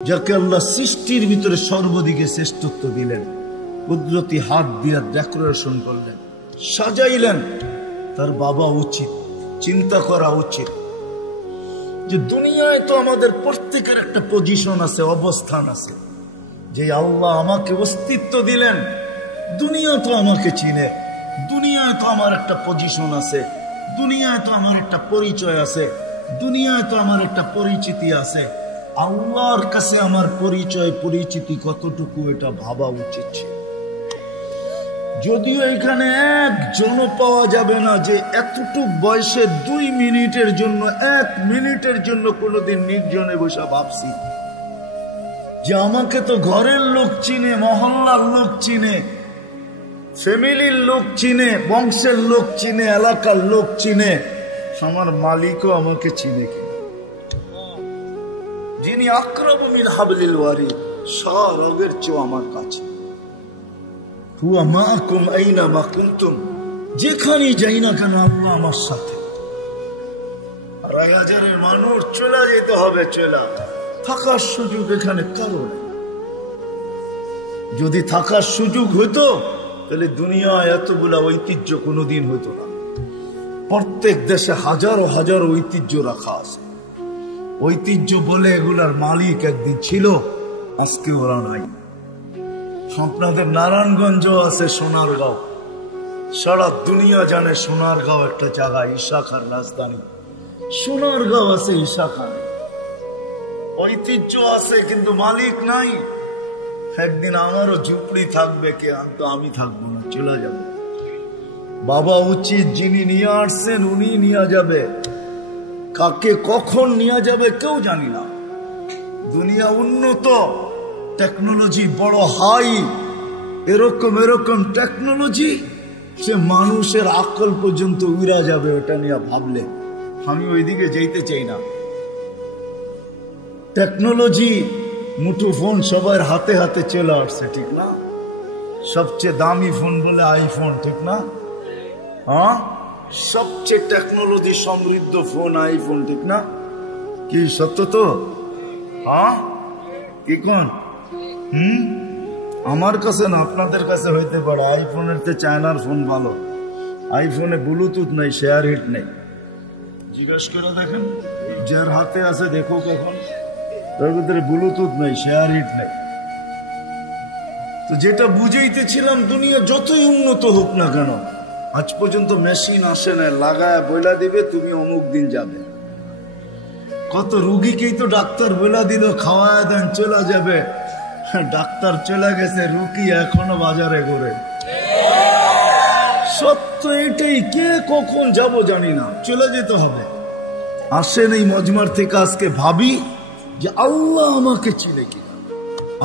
যাকে আল্লাহ সৃষ্টির ভিতরে সর্বদিকে শ্রেষ্ঠত্ব দিলেন, কুদরতি হাত দিয়ে ডেকোরেশন করলেন, সাজাইলেন। তার বাবা উচিত চিন্তা করা উচিত যে দুনিয়ায় তো আমাদের প্রত্যেকের একটা পজিশন আছে, অবস্থান আছে। যে আল্লাহ আমাকে অস্তিত্ব দিলেন, দুনিয়া তো আমাকে চিনে, দুনিয়ায় তো আমার একটা পজিশন আছে, দুনিয়ায় তো আমার একটা পরিচয় আছে, দুনিয়ায় তো আমার একটা পরিচিতি আছে। আল্লাহর কাছে আমার পরিচয় পরিচিতি কতটুকু, এটা ভাবা উচিত ছিল। যদিও এখানে একজনও পাওয়া যাবে না যে এতটুকু বয়সে 2 মিনিটের জন্য, 1 মিনিটের জন্য কোনোদিন নির্জনে বসে ভাবছি যে আমাকে তো ঘরের লোক চিনে, মহল্লার লোক চিনে, ফ্যামিলির লোক চিনে, বংশের লোক চিনে, এলাকার লোক চিনে, আমার মালিকও আমাকে চিনে কিনা। যিনি আকরাবু মিন হাবলিল ওয়ারিদ, সারাগের চেয়ে আমার কাছে। হুয়া মাআকুম আইনা মা কুনতুম, যেখানেই যাই না কেন আল্লাহ আমার সাথে। 2,500 মানুষ চলে যেতে হবে, চলে থাকার সুযোগ এখানে কারো নেই। যদি থাকার সুযোগ হইতো তাহলে দুনিয়া এতগুলা ঐতিহ্য কোনোদিন হইতো না। প্রত্যেক দেশে হাজারো হাজারো ঐতিহ্য রাখা আছে। ঐতিহ্য বলে এগুলার মালিক একদিন ছিল, আজকে ওরা নাই। আপনাদের নারায়ণগঞ্জ আছে, সোনারগাঁও, সারা দুনিয়া জানে সোনারগাঁও একটা জায়গা, ঈশা খান রাজধানী। সোনারগাঁও আছে, ঈশা খান, ঐতিহ্য আছে কিন্তু মালিক নাই। একদিন আমারও ঝুপড়ি থাকবে, কে আনতো, আমি থাকবো না, চলে যাবে। বাবা উচিত যিনি নিয়ে আসছেন উনি নিয়ে যাবে, কাকে কখন নিয়ে যাবে কেউ জানি না। দুনিয়া উন্নত, টেকনোলজি বড় হাই, এরকম টেকনোলজি সে মানুষের আকল পর্যন্ত উড়া যাবে। ওটা নিয়ে ভাবলে আমি ওইদিকে যেতে চাই না। টেকনোলজি, মুঠো ফোন সবার হাতে হাতে চলে আসছে, ঠিক না? সবচেয়ে দামি ফোন বলে আইফোন, ঠিক না? হ্যাঁ, সবচেয়ে টেকনোলজি সমৃদ্ধ ফোন আইফোন, ঠিক না? কি সত্য তো? হ্যাঁ, কি কোন? আমার কাছে না, আপনাদের কাছে হইতে পারে। আইফোনের চেয়ে চায়নার ফোন ভালো। আইফোনে ব্লুটুথ নাই, শেয়ার হিট নেই। জিজ্ঞেস করে দেখেন, যার হাতে আছে দেখো কখন, তার ভিতরে ব্লুটুথ নাই, শেয়ার হিট নেই। তো যেটা বুঝাইতেছিলাম, দুনিয়া যতই উন্নত হোক না কেন, আজ পর্যন্ত মেশিন আসে না লাগায় বইলা দিবে তুমি অমুক দিন যাবে। কত রুগীকেই তো ডাক্তার বইলা দিল খাওয়ায় দেন চলে যাবে, ডাক্তার চলে গেছে, রুগী এখনো বাজারে ঘুরে। সত্য এটাই, কে কখন যাব জানি না, চলে যেতে হবে। আসেন এই মজমার থেকে আজকে ভাবি যে আল্লাহ আমাকে চিনে কিনা,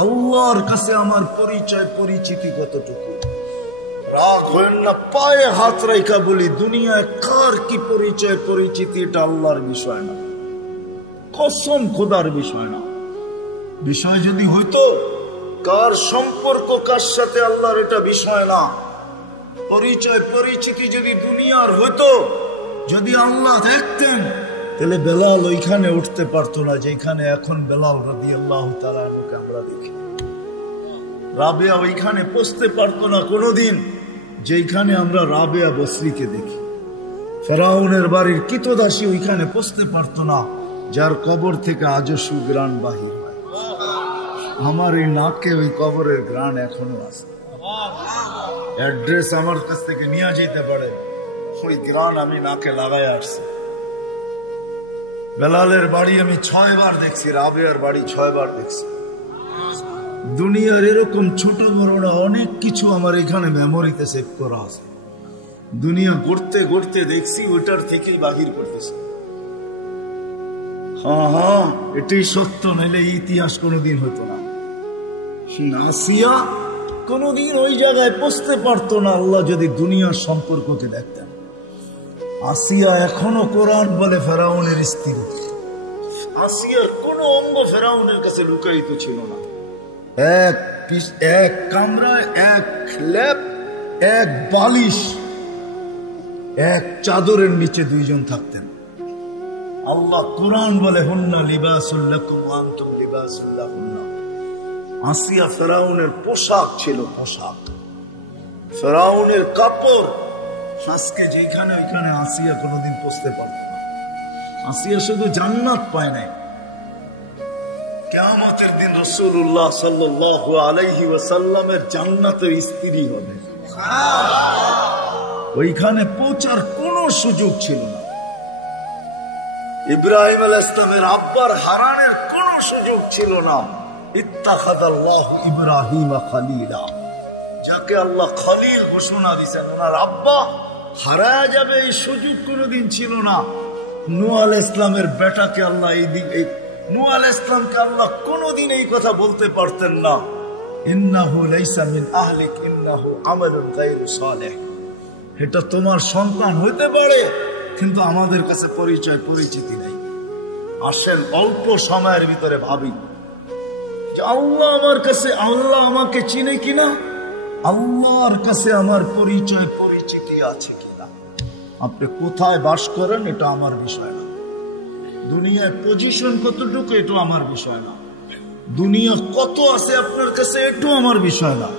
আল্লাহর কাছে আমার পরিচয় পরিচিতি কতটুকু। রাগ হয়েন না, পায়ে হাত রাইখা বলি, দুনিয়ায় কার কি পরিচয় পরিচিতি এটা আল্লাহর বিষয় না, কসম খোদার বিষয় না। বিষয় যদি হইতো কার সম্পর্ক কার সাথে, আল্লাহর এটা বিষয় না। পরিচয় পরিচিতি যদি দুনিয়ার হইতো, যদি আল্লাহ দেখতেন, তাহলে বেলাল ওইখানে উঠতে পারতো না যেখানে এখন বেলাল রাদিয়াল্লাহু তাআলা আনহুকে আমরা দেখি। রাবেয়া ওইখানে পৌঁছতে পারতো না কোনোদিন যেখানে আমরা রাবেয়া বসরিকে দেখি। ফেরাউনের বাড়ির কিতদাসী ওইখানে পৌঁছতে পারতো না যার কবর থেকে আজও সুগ্রাণ বাহির হয়। আমার এই নাকে ওই কবরের গ্রাণ এখনো আছে। অ্যাড্রেস আমার কাছ থেকে নিয়ে যেতে পারে, ওই গ্রাণ আমি নাকে লাগাই আসছি। বেলালের বাড়ি আমি 6 বার দেখছি, রাবেয়ার বাড়ি 6 বার দেখছি। দুনিয়ার এরকম ছোট বড় অনেক কিছু আমার এখানে মেমোরিতে সেভ করা আছে। দুনিয়া ঘুরতে ঘুরতে দেখছি, ওইটার থেকে বাহির করতেছি। হ্যাঁ, এটাই সত্য, নাইলে ইতিহাস কোনোদিন হতো না। আসিয়া কোনোদিন ওই জায়গায় পৌঁছতে পারতো না আল্লাহ যদি দুনিয়ার সম্পর্ককে দেখতেন। আসিয়া এখনো কোরআন বলে ফেরাউনের স্ত্রী। আসিয়ার কোন অঙ্গ ফেরাউনের কাছে লুকায়িত ছিল না। এক কামরায়, এক লেপ, এক বালিশ, এক চাদরের নিচে 2 জন থাকতেন। আল্লাহ কোরআন বলে হুন্না লিবাসুল লাকুম ওয়া আনতুম লিবাসুল লাহুন্না। আসিয়া ফেরাউনের পোশাক ছিল, পোশাক, ফেরাউনের কাপড়। আজকে যেখানে ওইখানে আসিয়া কোনোদিন পৌঁছতে পারত না। আসিয়া শুধু জান্নাত পায় নাই, কিয়ামতের দিন রাসূলুল্লাহ সাল্লাল্লাহু আলাইহি ওয়াসাল্লামের জান্নাতের স্ত্রী হবে। ওইখানে পৌঁছার কোনো সুযোগ ছিল না। ইব্রাহিম আলাইহিস সালামের আব্বার হারানের কোনো সুযোগ ছিল না। ইত্তাখাযাল্লাহু ইব্রাহিমা খলিলা, যাকে আল্লাহ খলিল ঘোষণা দিয়েছেন, ওনার আব্বা হারায় যাবে এই সুযোগ কোনোদিন ছিল না। নূহ আলাইহিস সালামের বেটাকে আল্লাহ নূহ আলাইহিস সালামকে আল্লাহ কোনোদিন এই কথা বলতে পারতেন না, ইন্নাহু লাইসা মিন আহলিক ইন্নাহু আমালুন গায়রু সালিহ। এটা তোমার সন্তান হতে পারে, কিন্তু আমাদের কাছে পরিচিতি নেই। আসেন অল্প সময়ের ভিতরে ভাবি যে আল্লাহ আমার কাছে, আল্লাহ আমাকে চিনে কিনা, আল্লাহর কাছে আমার পরিচিতি আছে কিনা। আপনি কোথায় বাস করেন এটা আমার বিষয় না, দুনিয়ার পজিশন কতটুকু এটা আমার বিষয় না, দুনিয়া কত আছে আপনার কাছে এটাও আমার বিষয় না।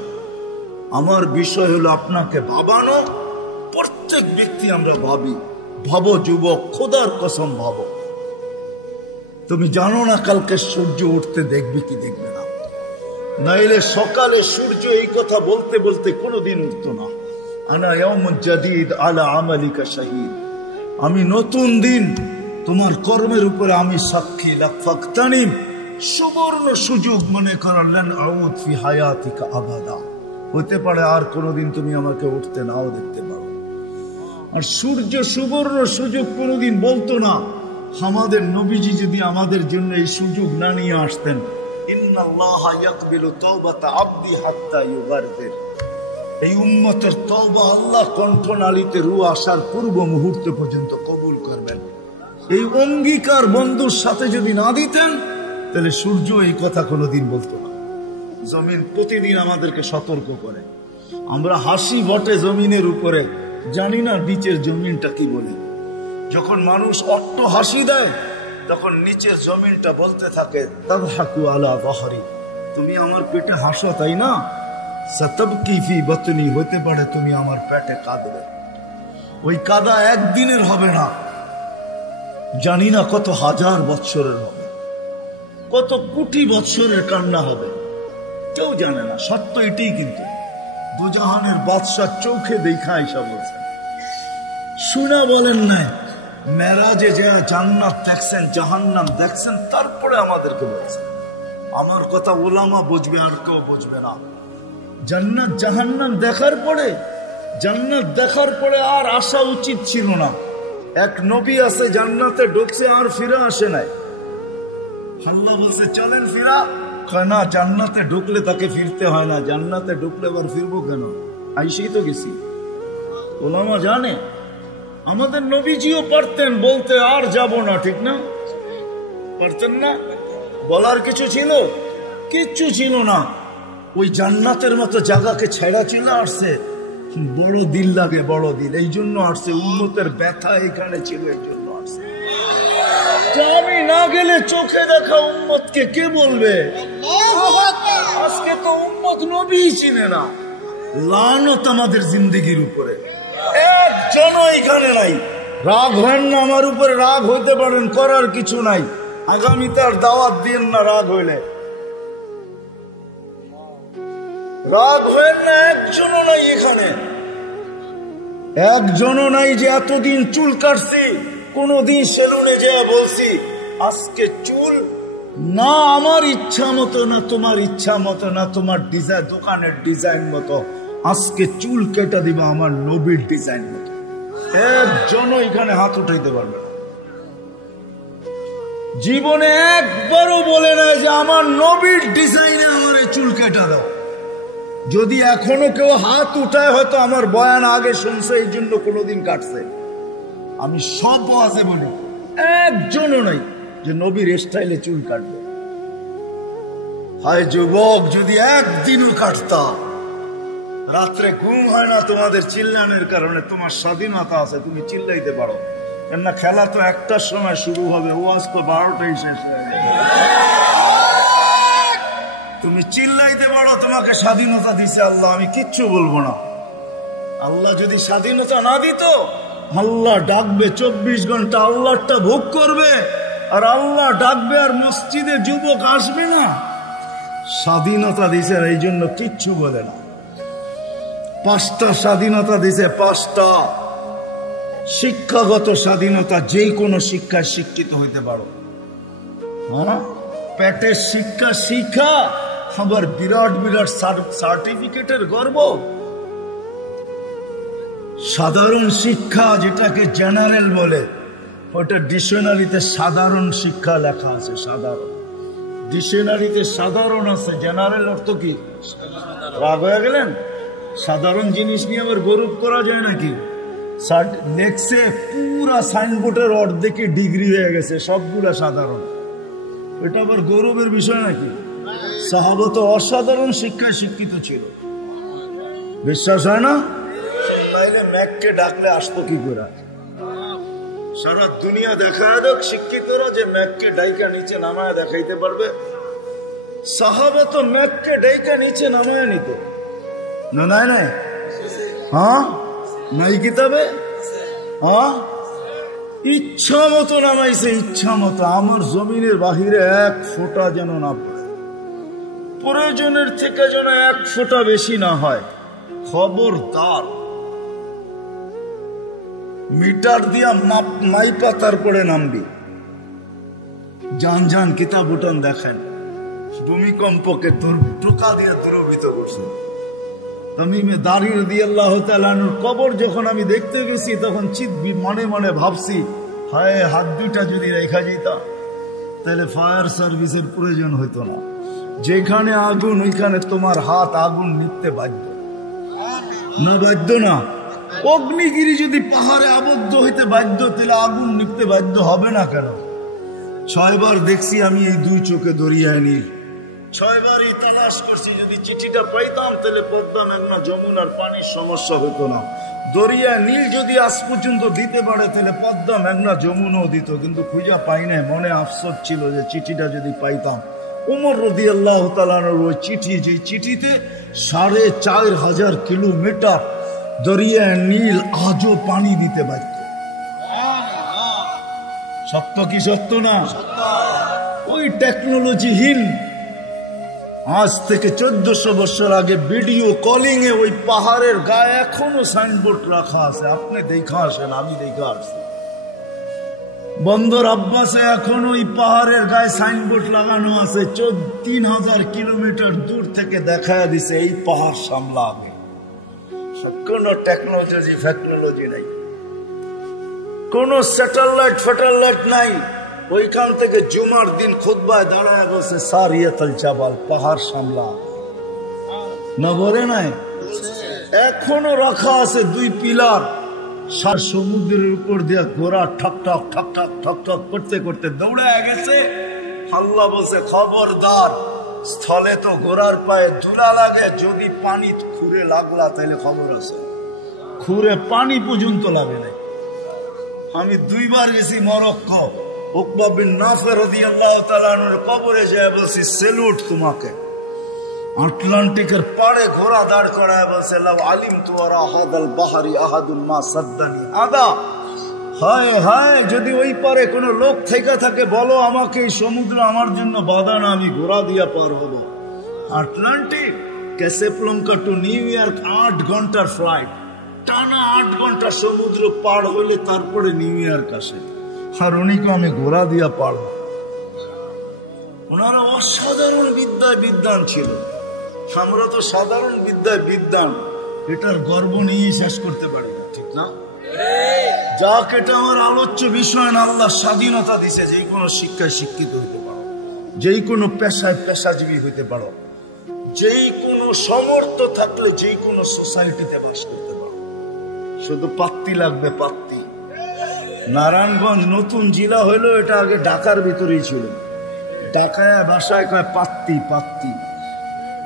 আমার বিষয় হলো আপনাকে ভাবানো। প্রত্যেক ব্যক্তি আমরা ভাবি, ভাবো যুবক, খোদার কসম ভাবো, তুমি জানো না কালকে সূর্য উঠতে দেখবে কি দেখবে না। নাইলে সকালে সূর্য এই কথা বলতে বলতে কোনোদিন উঠতো না, আনা ইয়াউমুন জাদীদ আলা আমালিকা শাহীদ, আমি নতুন দিন তোমার কর্মের উপরে আমি সাক্ষী। লাফাকতানিম, সুবর্ণ সুযোগ মনে করলেন, আউদ ফি হায়াতিকা আবাদা, হতে পারে আর কোনোদিন তুমি আমাকে উঠতে নাও দেখতে পারো। আর সূর্য সুবর্ণ সুযোগ কোনোদিন বলতো না। আমাদের নবীজি যদি আমাদের জন্য এই সুযোগ না নিয়ে আসতেন, ইন্নাল্লাহা ইয়াকবিলু তাওবাতা আবদি হাত্তা ইউগারফির, এই উম্মতের তওবা আল্লাহ কণ্ঠনালীতে রূহ আসার পূর্ব মুহূর্ত পর্যন্ত কবুল করবেন। এই অঙ্গীকার বন্ধুর সাথে যদি না দিতেন, তাহলে সূর্য এই কথা কোনোদিন বলতো না। জমিন প্রতিদিন আমাদেরকে সতর্ক করে। আমরা হাসি বটে জমিনের উপরে, জানি না নিচের জমিনটা কি বলে। যখন মানুষ অট্ট হাসি দেয়, তখন নিচের জমিনটা বলতে থাকে, তাদহাকু আলা যাহরি, তুমি আমার পেটে হাসো তাই না, সাতাবকি ফি বাতনি, হতে পারে তুমি আমার পেটে কাঁদবে। ওই কাদা একদিনের হবে না, জানি না কত হাজার বৎসরের হবে, কত কোটি বৎসরের কান্না হবে, কেউ জানে না। সত্য এটাই, কিন্তু দুজাহানের বাদশাহ চোখে দেখা আইসা বলছেন, শুনা বলেন নাই, মেরাজে যারা জান্নাত দেখছেন, জাহান্নাম দেখছেন, তারপরে আমাদেরকে বলছেন। আমার কথা ওলামা বুঝবে, আর কেউ বুঝবে না। জান্নাত জাহান্নাম দেখার পরে, জান্নাত দেখার পরে আর আসা উচিত ছিল না। এক নবী আছে জান্নাতে ঢুকছে আর ফিরে আসে নাই। আল্লাহ বলছে চলেন ফিরা, না, জান্নাতে ঢুকলে তাকে ফিরতে হয় না, জান্নাতে ঢুকলে আবার ফিরবো কেন, আইসেই তো গেছি। ওলামা জানে, আমাদের নবীজিও পারতেন বলতে আর যাব না, ঠিক না? পারতেন না? বলার কিছু ছিল? কিচ্ছু ছিল না। ওই জান্নাতের মতো জায়গাকে ছেড়া চলে আসছে, বড় দিল লাগে, বড় দিল, এই জন্য আসছে। উম্মতের ব্যথা এখানে ছিল, এই জন্য আসছে। আমি না গেলে চোখে দেখা উম্মতকে কে বলবে? আজকে তো উম্মত নবী চিনে না। লানত আমাদের জিন্দেগির উপরে, একজন এখানে নাই। রাগ হেন না আমার উপরে, রাগ হইতে পারেন, করার কিছু নাই। আগামীতে আর দাওয়াত দিন না রাগ হইলে। রাগ হেন না, একজনও নাই এখানে, একজনও নাই যে এতদিন চুল কাটছি, কোনদিন সেলুনে যা বলছি আজকে চুল না আমার ইচ্ছা মতো, না তোমার ইচ্ছা মতো, না তোমার ডিজাইন, দোকানের ডিজাইন মতো, আজকে চুল কেটে দিবা আমার নবীর ডিজাইন মতো। একজনও এখানে হাত উঠাইতে পারবে না। জীবনে একবারও বলে না যে আমার নবীর ডিজাইনে আমার এই চুল কেটে দাও। যদি এখনো কেউ হাত উঠায়, হয়তো আমার বয়ান আগে শুনছে, এই জন্য কোনোদিন কাটছে। আমি সব আছে বলি, একজনও নাই যে নবীর স্টাইলে চুল কাটবে। হায় যুবক, যদি একদিনও কাটতা। রাত্রে ঘুম হয় না তোমাদের চিল্লানোর কারণে, তোমার স্বাধীনতা আছে, তুমি চিল্লাইতে পারো। কেননা খেলা তো একটার সময় শুরু হবে, ওয়াজ তো 12টায় শেষ হয়ে যাবে। তুমি চিল্লাইতে পারো তোমাকে স্বাধীনতা দিছে আল্লাহ, আমি কিচ্ছু বলবো না। আল্লাহ যদি স্বাধীনতা না দিত, আল্লাহ ডাকবে 24 ঘন্টা আল্লাহটা ভোগ করবে, আর আল্লাহ ডাকবে আর মসজিদে যুবক আসবে না। স্বাধীনতা দিছে, এই জন্য কিচ্ছু বলে না। 5টা স্বাধীনতা দিছে, 5টা। শিক্ষাগত স্বাধীনতা, যেই কোনো শিক্ষায় শিক্ষিত হইতে পারো। হ্যাঁ, পেটের শিক্ষা শিক্ষা, আবার বিরাট বিরাট সার্টিফিকেটের গর্ব। সাধারণ শিক্ষা, যেটাকে জেনারেল বলে, ওটা ডিকশনারিতে সাধারণ শিক্ষা লেখা আছে। সাধারণ ডিকশনারিতে সাধারণ আছে, জেনারেল অর্থ কি? রাগ হয়ে গেলেন? সাধারণ জিনিস নিয়ে আবার গৌরব করা যায় নাকি? লেখছে পুরা সাইনবোর্ডের অর্ধেকে ডিগ্রি হয়ে গেছে, সবগুলা সাধারণ। এটা আবার গৌরবের বিষয় নাকি? সাহাবা তো অসাধারণ শিক্ষায় শিক্ষিত ছিল। বিশ্বাস হয় না? তাইলে ম্যাককে ডাকলে আসতো কি করে? সারা দুনিয়া দেখায় দেখ শিক্ষিতরা যে ম্যাককে ডাইকা নিচে নামায় দেখাইতে পারবে। সাহাবা তো ম্যাককে ডাইকা নিচে নামায় নিত না? নাই নাই, হ্যাঁ নাই কিতাবে, হ্যাঁ ইচ্ছা মতো নামাইছে, ইচ্ছা মতো। আমার জমিনের বাহিরে 1 ফোঁটা যেন না পড়ে, প্রয়োজনের থেকে যেন 1 ফোঁটা বেশি না হয়। খবরদার, মিটার দিয়া মাইপা তারপরে নামবি। যান যান কিতাব উঠান দেখেন, ভূমিকম্পকে টোকা দিয়ে দ্রবিত করছে। তামিমে দারি রাদিয়াল্লাহু তাআলা আনহুর কবর যখন আমি দেখতে গেছি, তখন মনে মনে ভাবছি, হায় হাত দুইটা যদি রেখা যেতাম তাহলে ফায়ার সার্ভিসের প্রয়োজন হইতো না। যেখানে আগুন ওইখানে তোমার হাত আগুন নিতে বাধ্য না? বাধ্য না? অগ্নিগিরি যদি পাহাড়ে আবদ্ধ হইতে বাধ্য, তাহলে আগুন নিতে বাধ্য হবে না কেন? 6 বার দেখছি আমি এই 2 চোখে দরিয়ায় নীল। 6 বারই তালাশ করছি, যদি চিঠিটা পাইতাম তাহলে পদ্মা, মেঘনা, যমুনার পানির সমস্যা হতো না। দরিয়ায় নীল যদি আজ পর্যন্ত দিতে পারে, তাহলে পদ্মা, মেঘনা, যমুনাও দিত, কিন্তু খুঁজা পাই নাই। মনে আফসোস ছিল যে চিঠিটা যদি পাইতাম। ওমর রাদিয়াল্লাহু তাআলা আনহুর ওই চিঠি, যে চিঠিতে 4500 কিলোমিটার দরিয়া নীল আজও পানি দিতে পারত। সত্য কি সত্য না? ওই টেকনোলজিহীন, আজ থেকে 1400 বছর আগে ভিডিও কলিং এ ওই পাহাড়ের গায়ে এখনো সাইনবোর্ড রাখা আছে। আপনি দেখা আসেন, আমি দেখা আসছি। বন্দর আব্বাসে এখন ওই পাহাড়ের গায়ে সাইনবোর্ড লাগানো আছে, 3000 কিলোমিটার দূর থেকে দেখা দিছে এই পাহাড় সামলাবে। কোন টেকনোলজি নাই, কোন স্যাটেলাইট নাই। ওইখান থেকে জুমার দিন খুতবায় দাঁড়ায় বসে সারিয়াতুল জাবাল, পাহাড় সামলা না বলে নাই? এখনো রাখা আছে 2 পিলার। সমুদ্রের উপর দিয়ে ঘোড়া ঠক ঠক ঠক ঠক ঠক ঠক করতে করতে দৌড়ে গেছে। আল্লাহ বলছে, খবরদার, স্থলে তো ঘোড়ার পায়ে ধুলা লাগে, যদি পানি খুঁড়ে লাগলা তাহলে খবর আছে। খুঁড়ে পানি পর্যন্ত লাগে নাই। আমি 2 বার গেছি মরক্কো, উকবা বিন নাফি রাদিয়াল্লাহু তাআলা আনহুর কবরে যায় বলছি, সেলুট তোমাকে। আটলান্টিকের পাড়ে ঘোড়া দাঁড় করায় বলছে, লাউ আলিমতু ওয়ারা হাদাল বাহরি আহাদুন মা সাদ্দানি আদা। হায় হায়, যদি ওই পারে কোনো লোক থেকে থাকে, বলো আমাকে, এই সমুদ্র আমার জন্য বাধা না, আমি ঘোড়া দিয়া পার হবো। Atlantic, Casablanca two new York 8 ঘন্টার ফ্লাইট, টানা 8 ঘন্টা সমুদ্র পার হইলে তারপরে নিউ ইয়র্ক আসে। আর উনিকে আমি ঘোড়া দিয়া পার। ওনারা অসাধারণ বিদ্যায় বিদ্বান ছিল, আমরা তো সাধারণ বিদ্যায় বিদ্বান। এটার গর্ব নিয়ে শেষ করতে পারি না, ঠিক না? যাক, এটা আমার আলোচ্য বিষয় না। আল্লাহ স্বাধীনতা দিছে, যে কোনো শিক্ষায় শিক্ষিত হইতে পারো, যেই কোনো পেশায় পেশাজীবী হইতে পারো, যেই কোনো সমর্থ থাকলে যেই কোনো সোসাইটিতে বাস করতে পারো। শুধু পাত্তি লাগবে, পাত্তি। নারায়ণগঞ্জ নতুন জেলা হইলো, এটা আগে ঢাকার ভিতরেই ছিল। ঢাকায় ভাষায় কয় পাত্তি, পাত্তি।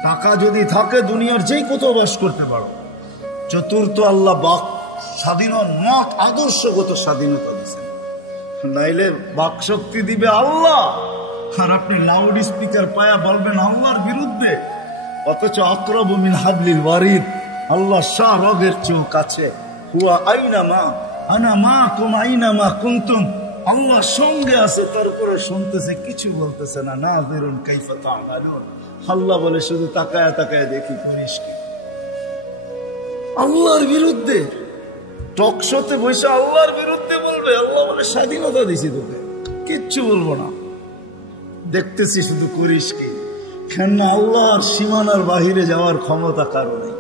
টাকা যদি থাকে দুনিয়ার যেই কোথাও বাস করতে পারো। চতুর্থ, আল্লাহ বাক স্বাধীন মত আদর্শগত স্বাধীনতা দিয়েছেন। নাইলে বাক শক্তি দিবে আল্লাহ, আর আপনি লাউড স্পিকার পায়া বলবেন আল্লাহর বিরুদ্ধে, অথচ আকরাবু মিন হাবলিল ওয়ারিদ, আল্লাহ শাহ রগের চেয়েও কাছে। হুয়া আইনামা আনা মাকুম আইনামা কুনতুম, আল্লাহ সঙ্গে আছে, তারপরে শুনতেছে, কিছু বলতেছে না। নাযিরুন কাইফা তা'মালুন, আল্লাহ বলে শুধু তাকায়া তাকায়া দেখি করিস কি। আল্লাহর বিরুদ্ধে টকশোতে বসে আল্লাহর বিরুদ্ধে বলবে, আল্লাহ বলে স্বাধীনতা দিছি তোকে, কিচ্ছু বলবো না, দেখতেছি শুধু করিস কি। কেন আল্লাহর সীমানার বাহিরে যাওয়ার ক্ষমতা কারো নেই।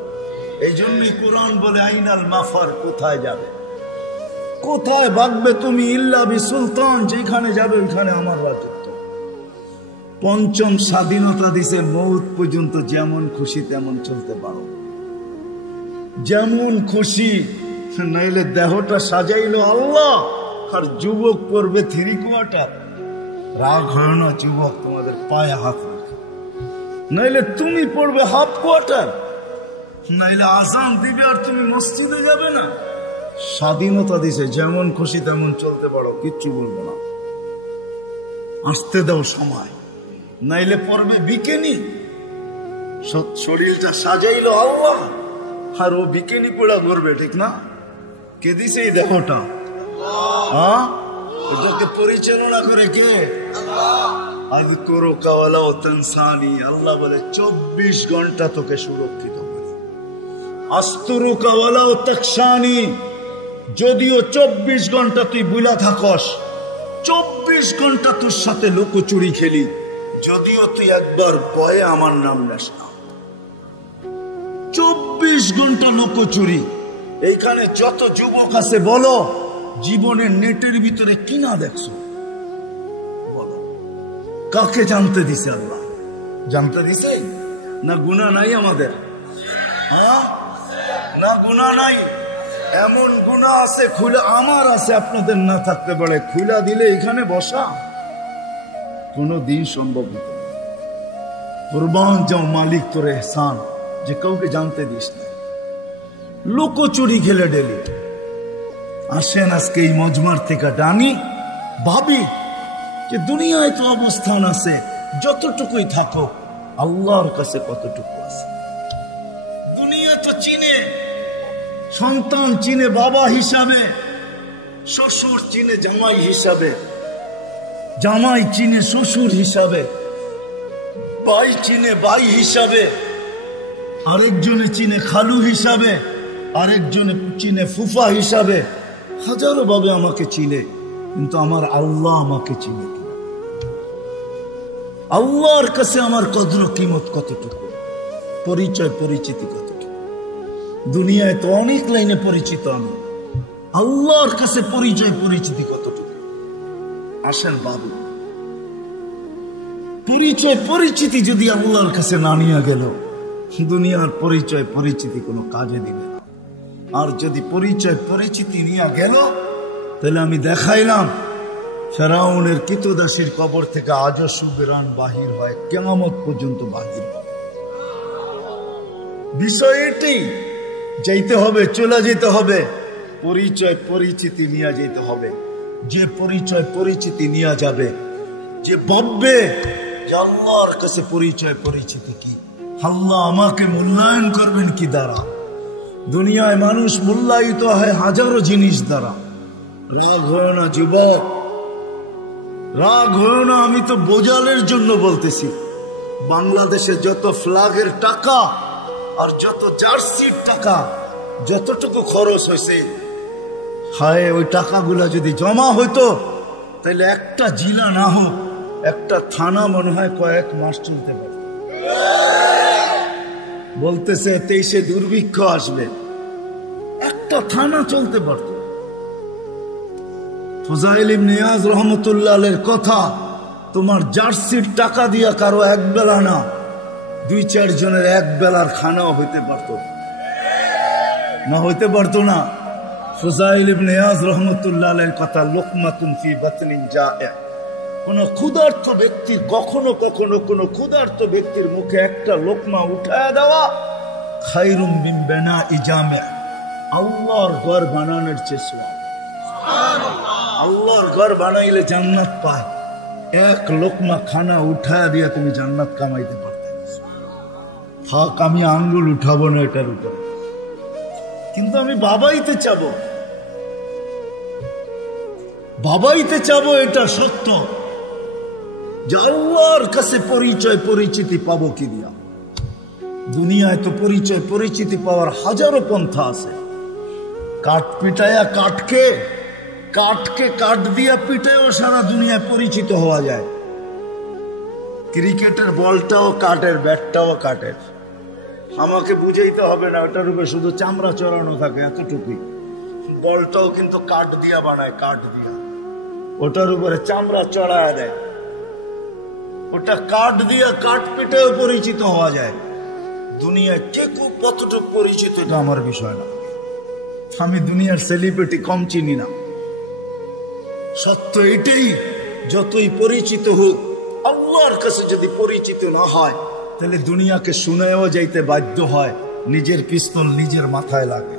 এই জন্যই কোরআন বলে আইনাল মাফার, কোথায় যাবে, কোথায় ভাগবে তুমি, ইল্লা বি সুলতান, যেখানে যাবে ওইখানে আমার রাজত্ব। পঞ্চম স্বাধীনতা দিছে, মৌত পর্যন্ত যেমন খুশি তেমন চলতে পারো, যেমন খুশি। নাইলে দেহটা সাজাইলো আল্লাহ, আর যুবক পড়বে 3 কোয়ার্টার। রাগ হয় না যুবক তোমাদের পায়ে হাত রাখে, নাইলে তুমি পড়বে হাফ কোয়ার্টার, নাইলে আজান দিবে আর তুমি মসজিদে যাবে না। স্বাধীনতা দিছে, যেমন খুশি তেমন চলতে পারো, কিচ্ছু বলবো না, আসতে দাও সময়, নাইলে পড়বে বিকেনি। শরীরটা সাজাইলো আল্লাহ, আর ও বিকেনি পড়া করবে, ঠিক না? কে দিছে এই দেহটা? এটাকে পরিচালনা করে কে? আযকুরুকা ওয়ালা তানসানি, আল্লাহ বলে 24 ঘন্টা তোকে সুরক্ষিত করি। আস্তুরুকা ওয়ালা তাকশানি, যদিও 24 ঘন্টা তুই বুলা থাকস, 24 ঘন্টা তোর সাথে লুকোচুরি খেলি, যদিও তুই একবার ভয়ে আমার নাম নেস না। 24 ঘন্টা লুকোচুরি। এইখানে যত যুবক আছে বলো, জীবনের নেটের ভিতরে কিনা দেখছো? বলো, কাকে জানতে দিছে আল্লাহ? জানতে দিছে না? গুনাহ নাই আমাদের? না গুনাহ নাই? এমন গুনাহ আছে খুলে, আমার আছে, আপনাদের না থাকতে পারে। খুলা দিলে এখানে বসা কোনদিন সম্ভব হতো না। কুরবান যাও মালিক তোর এহসান, যে কাউকে জানতে দিস না, লুকোচুরি খেলে ডেলি। আসেন আজকে এই মজমার থেকে ডানি, ভাবি যে দুনিয়ায় তো অবস্থান আছে, যতটুকুই থাকো আল্লাহর কাছে কতটুকু আছে। দুনিয়া তো চিনে, সন্তান চিনে বাবা হিসাবে, শ্বশুর চিনে জামাই হিসাবে, জামাই চিনে শ্বশুর হিসাবে, ভাই চিনে ভাই হিসাবে, আরেকজনে চিনে খালু হিসাবে, আরেকজনে চিনে ফুফা হিসাবে। হাজারো ভাবে আমাকে চিনে, কিন্তু আমার আল্লাহ আমাকে চিনে কিনা? আল্লাহর কাছে আমার কদর কিমত কতটুকু, পরিচয় পরিচিতি কতটুকু? দুনিয়ায় তো অনেক লাইনে পরিচিত আমি, আল্লাহর কাছে পরিচয় পরিচিতি কতটুকু? আসেন বাবু, পরিচয় পরিচিতি যদি আল্লাহর কাছে না নিয়ে গেল, দুনিয়ার পরিচয় পরিচিতি কোনো কাজে দিবে না। আর যদি পরিচয় পরিচিতি নিয়ে গেল, তাহলে আমি দেখাইলাম ফেরাউনের কিতদাসীর কবর থেকে আজও সুবেরান বাহির হয়, কিয়ামত পর্যন্ত বাহির হবে। বিষয় এটাই, যাইতে হবে, চলে যেতে হবে, পরিচয় পরিচিতি নিয়ে যেতে হবে। যে পরিচয় পরিচিতি নিয়ে যাবে, যে ভাববে যে আল্লাহর কাছে পরিচয় পরিচিতি কি, আল্লাহ আমাকে মূল্যায়ন করবেন কি দ্বারা? দুনিয়ায় মানুষ মূল্যায়িত হয় হাজারো জিনিস দ্বারা। রাগ হয় না যুবক, রাগ হয় না, আমি তো বোঝালের জন্য বলতেছি। বাংলাদেশে যত ফ্ল্যাগের টাকা আর যত জার্সির টাকা যতটুকু খরচ হয়েছে, হায় ওই টাকাগুলা যদি জমা হইতো, তাহলে একটা জেলা না হোক, একটা থানা মনে হয় কয়েক মাস চলতে পারে। বলতেছে 23-এ দুর্ভিক্ষ আসবে, একটা থানা চলতে পারত। ফুজাইল ইবনে ইয়াজ রাহমাতুল্লাহ আলাইহির কথা, তোমার জার্সির টাকা দিয়া কারো এক বেলা না, 2-4 জনের এক বেলার খানাও হইতে পারত না? হইতে পারত না? ফুজাইল ইবনে ইয়াজ রাহমাতুল্লাহ আলাইহির কথা, লুকমাতুন ফি বাতনিন জা'i, কোন ক্ষুধার্ত ব্যক্তির কখনো কখনো কোন ক্ষুধার্ত ব্যক্তির মুখে একটা লোকমা উঠায় দেওয়া খায়রুম মিন বিনাই জামি', আল্লাহর ঘর বানানোর চেয়ে সওয়াব। আল্লাহর ঘর বানাইলে জান্নাত পায়, এক লোকমা খানা উঠায় দিয়ে তুমি জান্নাত কামাইতে পারতে। থাক, আমি আঙ্গুল উঠাবো না এটার উপরে, কিন্তু আমি বাবাইতে চাবো, এটা সত্য যে আল্লাহর কাছে পরিচিতি পাবো কি দিয়া। দুনিয়ায় তো পরিচিতি পাওয়ার হাজারো পন্থা আছে। কাঠ পিটায়া কাঠ দিয়া পিটায়ও সারা দুনিয়ায় পরিচিত হওয়া যায়। ক্রিকেটের বলটাও কাঠের, ব্যাটটাও কাঠের। আমাকে বুঝাইতে হবে না, ওটার উপরে শুধু চামড়া চড়ানো থাকে এতটুকুই। বলটাও কিন্তু কাঠ দিয়া বানায়, কাঠ দিয়া, ওটার উপরে চামড়া চড়ায় দেয়। ওটা কাঠ দিয়া কাঠ পিটায়ও পরিচিত হওয়া যায়। দুনিয়ায় কে কতটুকু পরিচিত এটা আমার বিষয় না। আমি দুনিয়ার সেলিব্রিটি কম চিনি না। সত্য এটাই, যতই পরিচিত হোক, আল্লাহর কাছে যদি পরিচিত না হয় তাহলে দুনিয়াকে শুনেও যাইতে বাধ্য হয়, নিজের পিস্তল নিজের মাথায় লাগে।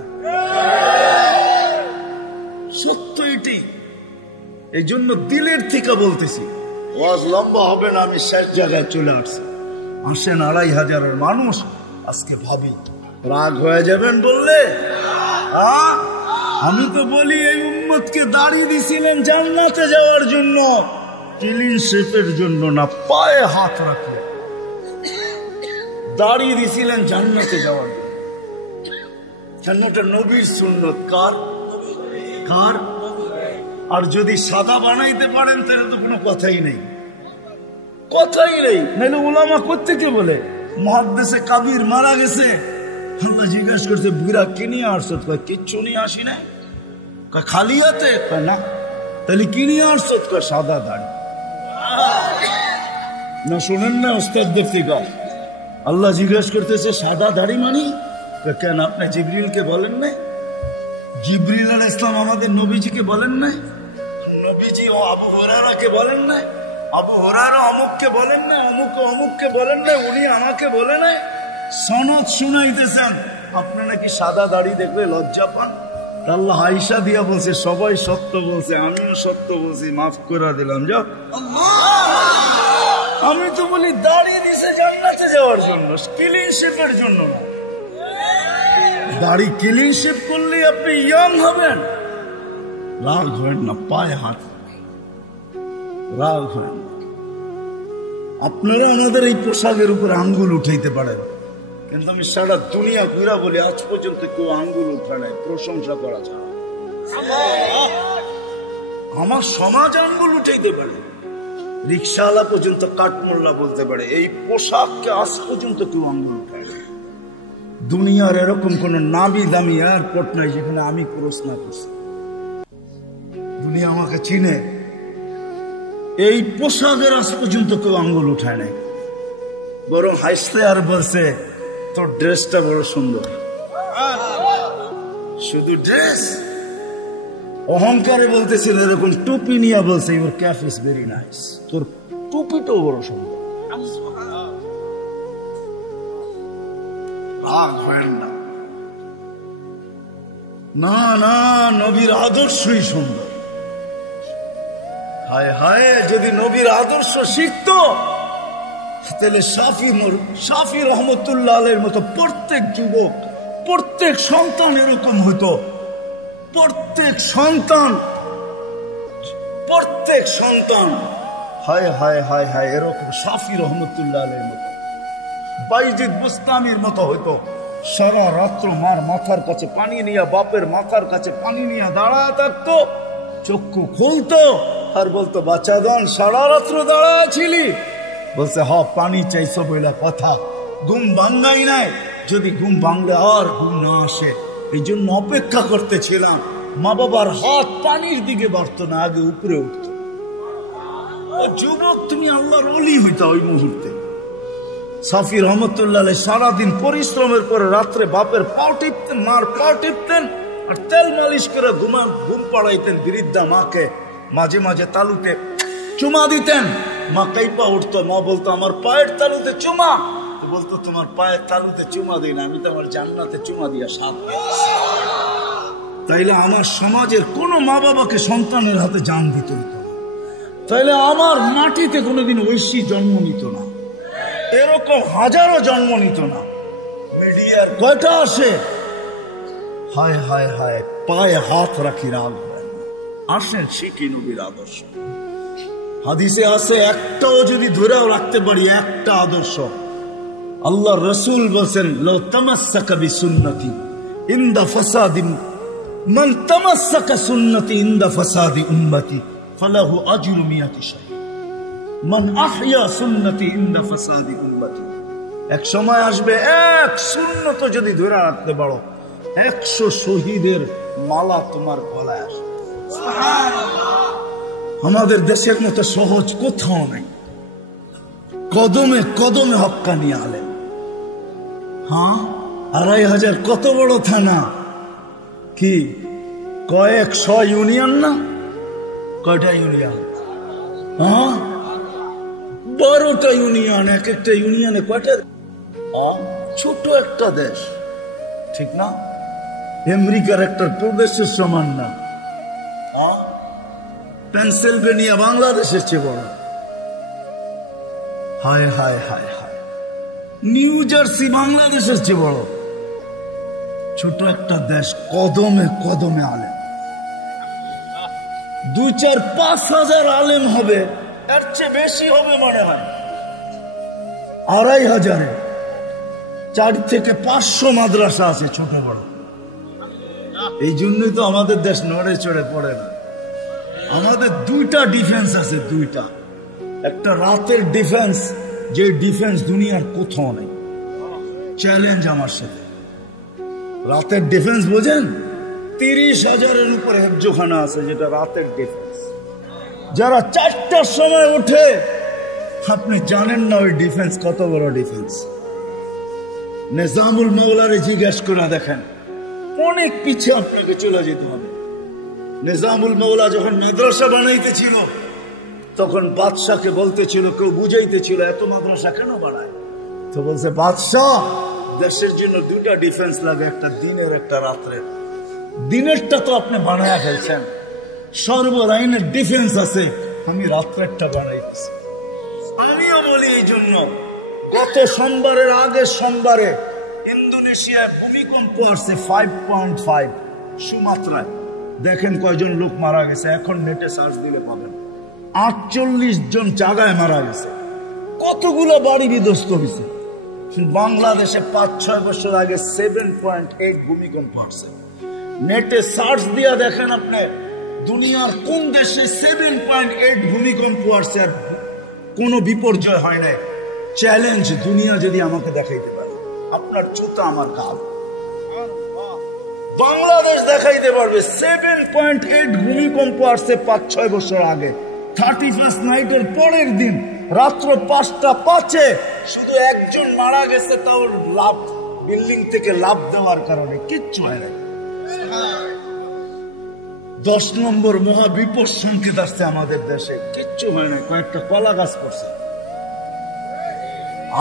সত্য এটাই। এই জন্য দিলের থেকে বলতেছি, ওয়াজ লম্বা হবে না, আমি শেষ জায়গায় চলে আসছি। আসেন 2500 মানুষ আজকে ভাবি, রাগ হয়ে যাবেন বললে? আমি তো বলি এই উম্মতকে দাড়ি দিছিলেন জান্নাতে যাওয়ার জন্য, ক্লিন শেপের জন্য না। পায়ে হাত রাখে দাড়ি দিছিলেন জান্নাতে যাওয়ার জন্য। জান্নাতের নবীর সুন্নত কার? আর যদি সাদা বানাইতে পারেন তাহলে তো কোনো কথাই নেই। নাহলে উলামা কোত্থেকে বলে মুহাদ্দিসে কাবীর মারা গেছে, আল্লাহ জিজ্ঞাসা করছে বুড়া কি নিয়ে আসছো? কিচ্ছু নিয়ে আসি না। খালি হাতে? না। তাহলে কি নিয়ে আসছো? সাদা দাড়ি। না শোনেন না ওস্তাদদের থেকে, আল্লাহ জিজ্ঞাসা করতেছে সাদা দাড়ি মানি কেন? আপনি জিবরিলকে বলেন নাই? জিবরিল আলাইহিস সালাম আমাদের নবীজিকে বলেন নাই? নবীজি ও আবু হুরায়রাকে বলেন নাই? আবু হুরায়রা অমুককে বলেন নাই? অমুককে বলেন নাই? উনি আমাকে বলে নাই? সনদ শুনাইতেছেন, আপনি নাকি সাদা দাড়ি দেখলে লজ্জা পান। আল্লাহ আয়েশা দিয়া বলছে সবাই সত্য বলছে, আমিও সত্য বলছি, মাফ করে দিলাম। যাও, আমি তো বলি দাড়ি দিছে জান্নাতে যাওয়ার জন্য, ক্লিন শেপের জন্য না। দাড়ি ক্লিন শেপ করলে আপনি ইয়ং হবেন। রাগ হয় না, পায়ে হাত রাগ হয় না। আপনারা আমাদের এই পোশাকের উপরে আঙ্গুল উঠাইতে পারেন, কিন্তু আমি সারা দুনিয়া ঘুরা বলি আজ পর্যন্ত কেউ আঙ্গুল উঠায় নাই, প্রশংসা করা ছাড়া। আমার সমাজ আঙ্গুল উঠাইতে পারে, রিক্সাওয়ালা পর্যন্ত কাঠমোল্লা বলতে পারে, এই পোশাককে আজ পর্যন্ত কেউ আঙ্গুল উঠায় না। দুনিয়ার এরকম কোন নামি দামি এয়ারপোর্ট নাই যেখানে আমি ক্রস না করছি। দুনিয়া আমাকে চিনে, এই পোশাকের আজ পর্যন্ত কেউ আঙ্গুল উঠায় নাই। বরং হাসতে আর বলছে তোর ড্রেসটা বড় সুন্দর। শুধু ড্রেস, অহংকারে বলতেছিল এরকম টুপি নিয়ে বলছে your cap is very nice, তোর টুপিটাও বড় সুন্দর। না না, নবীর আদর্শই সুন্দর। হায় হায়, যদি নবীর আদর্শ শিখতো তাহলে শাফি রহমতুল্লাহ আলাইহির মতো প্রত্যেক যুবক, প্রত্যেক সন্তান এরকম হতো। প্রত্যেক সন্তান হায় হায় হায় হায় এরকম শাফি রহমতুল্লাহ আলাইহির মতো, বাইজিদ বুস্তামির মতো হইতো। সারা রাত্র মার মাথার কাছে পানি নিয়ে, বাপের মাথার কাছে পানি নিয়ে দাঁড়ায় থাকতো। চক্ষু খুলতো আর বলতো বাচ্চাগণ সারা রাত্র দাঁড়ায় ছিলি? বলছে হ, পানি চাইছো বইলা কথা, ঘুম ভাঙ্গাই নাই। যদি ঘুম ভাঙলে আর ঘুম না আসে, এই জন্য অপেক্ষা করতেছিলাম। মা বাবার হাত পানির দিকে বাড়তো না, আগে উপরে উঠত। যুবক তুমি আল্লাহর ওলি হইতা ওই মুহূর্তে। শাফি রহমতুল্লাহ সারাদিন পরিশ্রমের পরে রাত্রে বাপের পাও টিপতেন, মার পাও টিপতেন, আর তেল মালিশ করে ঘুম পাড়াইতেন বৃদ্ধা মাকে। মাঝে মাঝে তালুতে চুমা দিতেন, মা কাইপা উঠতো। মা বলতো আমার পায়ের তালুতে চুমা। তো বলতো তোমার পায়ের তালুতে চুমা দিই না, আমি তো আমার জান্নাতে চুমা দিয়া সাথ। তাইলে আমার সমাজের কোন মা বাবাকে সন্তানের হাতে জান দিত না, তাইলে আমার মাটিতে কোনোদিন ঐশী জন্ম নিত না, এরকম হাজারো জন্ম নিত না। মিডিয়ার কয়টা আসে, হায় হায় হায়, পায়ে হাত রাখি রাগ আসেন শিখি নবীর আদর্শ। হাদিসে আছে একটাও যদি ধরেও রাখতে পারি, একটা আদর্শ, আল্লাহ রসুল বলছেন লো তামাসসাকা বিসুন্নতি ইনদা ফাসাদি মান তামাসসাকা সুন্নতি ইনদা ফাসাদি উম্মতি ফালাহু আজরু মিয়াতি শাহীদ মান আহইয়া সুন্নতি ইনদা ফাসাদি উম্মতি। এক সময় আসবে, এক সুন্নত যদি ধরে রাখতে পারো, 100 শহীদের মালা তোমার গলায় আসবে। আমাদের দেশের মতো সহজ কোথাও নাই, কদমে কদমে হক্কানি আলেম। হ্যাঁ, 2500 কত বড় থানা, কি কয়েকশ ইউনিয়ন না, কয়টা ইউনিয়ন? হ্যাঁ, 12টা ইউনিয়ন, এক একটা ইউনিয়নে কয়টা? ছোট একটা দেশ, ঠিক না? আমেরিকার একটা প্রদেশের সমান না। পেনসিলভেনিয়া বাংলাদেশের চেয়ে বড়। হায় হায় হায় হায়, নিউ জার্সি বাংলাদেশের চেয়ে বড়। ছোট একটা দেশ, কদমে কদমে আলেম। 2-4-5 হাজার আলেম হবে, এর চেয়ে বেশি হবে মনে হয়। 2500-এ 4 থেকে 500 মাদ্রাসা আছে, ছোট বড়। এই জন্যই তো আমাদের দেশ নড়ে চড়ে পড়ে না। আমাদের 2টা ডিফেন্স আছে, 2টা। একটা রাতের ডিফেন্স, যে ডিফেন্স দুনিয়ার কোথাও নেই। চ্যালেঞ্জ আমার সাথে, রাতের ডিফেন্স বোঝেন? 30,000-এর উপরে হেফজোখানা আছে, যেটা রাতের ডিফেন্স। যারা 4টার সময় ওঠে, আপনি জানেন না ওই ডিফেন্স কত বড় ডিফেন্স। নিজামুল মৌলারে জিজ্ঞেস করে দেখেন, অনেক পিছিয়ে আপনাকে চলে যেতে হবে। নিজামুল মৌলা যখন মাদ্রাসা বানাইতেছিল, তখন বাদশাকে বলতেছিল, কেউ বুঝাইতেছিল এত মাদ্রাসা কেন বানায়? তো বলছে, বাদশাহ, দেশের জন্য 2টা ডিফেন্স লাগে, একটা দিনের একটা রাত্রের। দিনেরটা তো আপনি বানায়া ফেলছেন, সর্বরাইনের ডিফেন্স আছে, আমি রাত্রেরটা বানাইতেছি। আমিও বলি এই জন্য, গত সোমবারের আগের সোমবারে ইন্দোনেশিয়ায় ভূমিকম্প আসছে 5.5 সুমাত্রায়। দেখেন কয়জন লোক মারা গেছে, এখন নেটে সার্চ দিলে পাবেন। 48 জন জায়গায় মারা গেছে, কতগুলো বাড়ি বিধ্বস্ত হয়েছে। বাংলাদেশে 5-6 বছর আগে 7.8 ভূমিকম্প আসছে। নেটে সার্চ দিয়ে দেখেন আপনি, দুনিয়ার কোন দেশে 7.8 ভূমিকম্প আসছে আর কোনো বিপর্যয় হয় নাই। চ্যালেঞ্জ, দুনিয়া যদি আমাকে দেখাইতে পারে, আপনার জুতা আমার গাল। বাংলাদেশ দেখাইতে পারবে 7.8 ভূমিকম্প আসছে 5-6 বছর আগে। 31st নাইটের পরের দিন রাত্র 5:05 শুধু একজন মারা গেছে, তাও লাভ, বিল্ডিং থেকে লাভ দেওয়ার কারণে, কিচ্ছু হয় না। 10 নম্বর মহাবিপদ সংকেত আসছে আমাদের দেশে, কিচ্ছু হয় না, কয়েকটা কলা গাছ পড়ছে।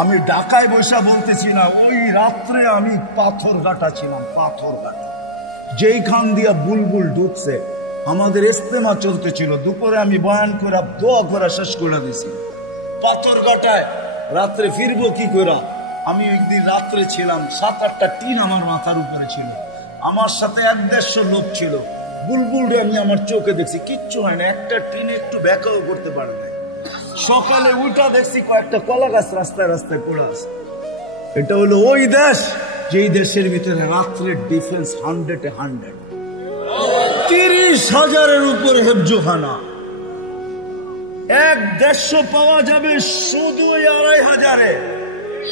আমি ঢাকায় বসে বলতেছি না, ওই রাত্রে আমি পাথরঘাটা ছিলাম, পাথরঘাটা, যেইখান দিয়া বুলবুল ঢুকছে। আমাদের ইস্তেমা চলতেছিল, দুপুরে আমি বয়ান করে দোয়া করে শেষ করে দিছি। পাথরঘাটায় রাত্রে ফিরবো কি করে? আমি একদিন রাত্রে ছিলাম, 7-8টা টিন আমার মাথার উপরে ছিল, আমার সাথে 1-150 লোক ছিল। বুলবুল আমি আমার চোখে দেখছি, কিচ্ছু হয় না, একটা টিনে একটু ব্যাখ্যাও করতে পারে না। সকালে উঠা দেখছি কয়েকটা কলা গাছ রাস্তায় রাস্তায় পড়ে আছে। এটা হলো ওই দেশ, যেই দেশের ভিতরে রাত্রের ডিফেন্স 100-এ 100। 30,000-এর উপরে হেফজোখানা। 1-150 পাওয়া যাবে শুধু 2,500-এ।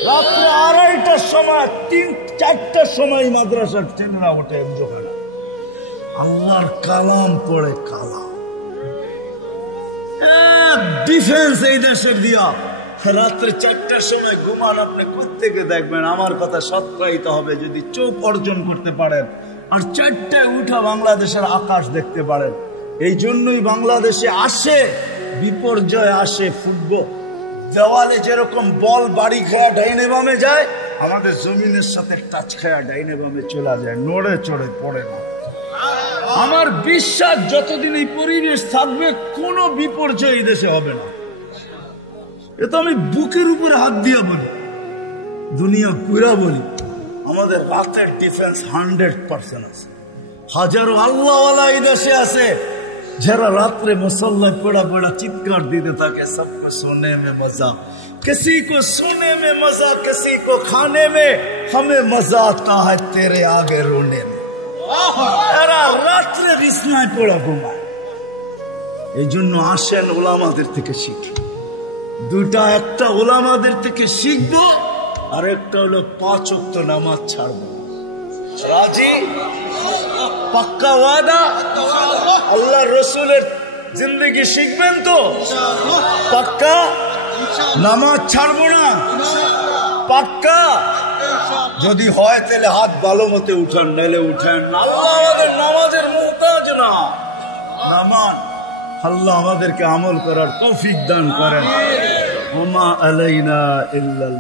রাত্রে 2:30টার সময়, 3-4টার সময় মাদ্রাসার ছেলেরা ওঠে হেফজোখানা, আল্লাহর কালাম পড়ে। কালাম ডিফেন্স এই দেশের দিয়া। রাত্রে 4টার সময় ঘুমান, আপনি কোত্থেকে দেখবেন? আমার কথা সত্যায়িত হবে যদি চোখ অর্জন করতে পারেন, আর 4টায় উঠা বাংলাদেশের আকাশ দেখতে পারেন। এই জন্যই বাংলাদেশে আসে বিপর্যয়, আসে ফুটবল। দেওয়ালে যেরকম বল বাড়ি খেয়া ডাইনে বামে যায়, আমাদের জমিনের সাথে টাচ খেয়া ডাইনে বামে চলে যায়, নড়ে চড়ে পড়ে না। আমার বিশ্বাস যতদিন এই পরিবেশ থাকবে কোনো বিপর্যয় এই দেশে হবে না। এ তো আমি বুকের উপরে হাত দিয়ে বলি, দুনিয়া পুরা বলি। আমাদের রাতের ডিফেন্স 100% আছে। হাজারো আল্লাহওয়ালা এই দেশে আছে যারা রাত্রে মুসল্লায় পড়া পড়া চিৎকার দিতে থাকে, সবको सोने में मजा, किसी को सोने में मजा, किसी को खाने में, हमें मजा आता है तेरे आगे रोने में। এরা রাত্রে বিছনায় পড়া ঘুমায়। এই জন্য আসেন ওলামাদের থেকে শিখি। দুটা, একটা ওলামাদের থেকে শিখবো, আর একটা হলো 5 ওয়াক্ত নামাজ ছাড়বো। রাজি? পাক্কা ওয়াদা? আল্লাহ রসুলের জিন্দগি শিখবেন তো? পাক্কা? নামাজ ছাড়বো না? পাক্কা? যদি হয় তাহলে হাত ভালো মতে উঠান, নাইলে উঠান। আল্লাহ আমাদের নামাজের মুহতাজ না। নামাজ আল্লাহ আমাদেরকে আমল করার তৌফিক দান করেন। ওমা আলাইনা ইল্লাল